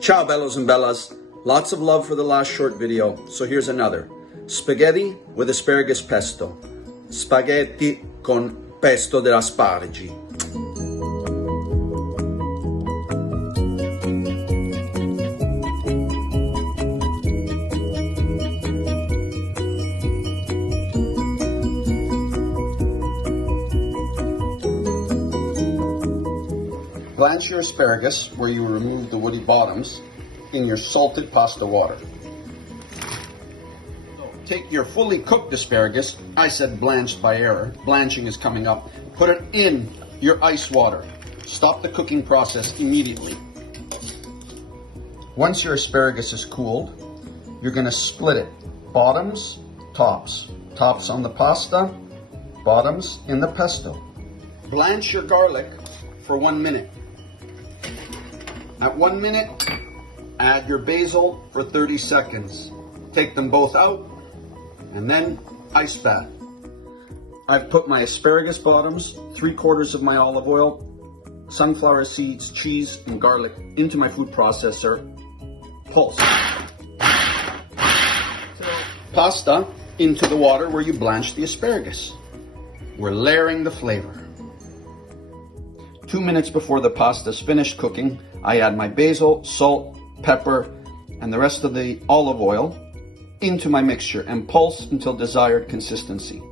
Ciao bellos and bellas, lots of love for the last short video, so here's another. Spaghetti with asparagus pesto. Spaghetti con pesto de asparagi. Blanch your asparagus, where you remove the woody bottoms, in your salted pasta water. Take your fully cooked asparagus, I said blanched by error, blanching is coming up, put it in your ice water. Stop the cooking process immediately. Once your asparagus is cooled, you're going to split it, bottoms, tops. Tops on the pasta, bottoms in the pesto. Blanch your garlic for 1 minute. At 1 minute, add your basil for 30 seconds. Take them both out, and then ice bath. I've put my asparagus bottoms, 3/4 of my olive oil, sunflower seeds, cheese, and garlic into my food processor. Pulse. Pasta into the water where you blanched the asparagus. We're layering the flavor. 2 minutes before the pasta is finished cooking, I add my basil, salt, pepper, and the rest of the olive oil into my mixture and pulse until desired consistency.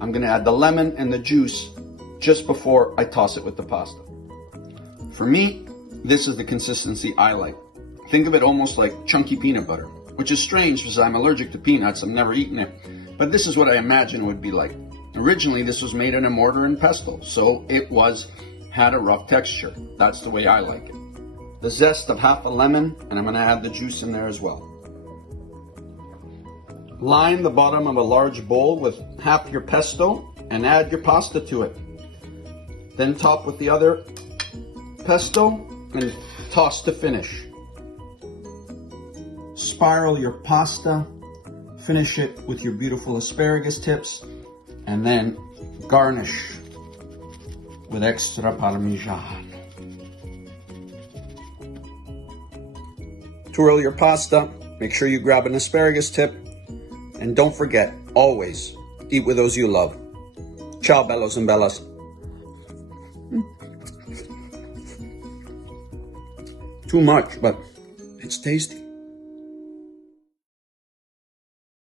I'm going to add the lemon and the juice just before I toss it with the pasta. For me, this is the consistency I like. Think of it almost like chunky peanut butter, which is strange because I'm allergic to peanuts. I've never eaten it, but this is what I imagine it would be like. Originally, this was made in a mortar and pestle, so it had a rough texture. That's the way I like it. The zest of half a lemon, and I'm going to add the juice in there as well. Line the bottom of a large bowl with half your pesto and add your pasta to it. Then top with the other pesto and toss to finish. Spiral your pasta, finish it with your beautiful asparagus tips, and then garnish with extra parmesan. Twirl your pasta, make sure you grab an asparagus tip, and don't forget, always eat with those you love. Ciao bellos and bellas. Too much, but it's tasty.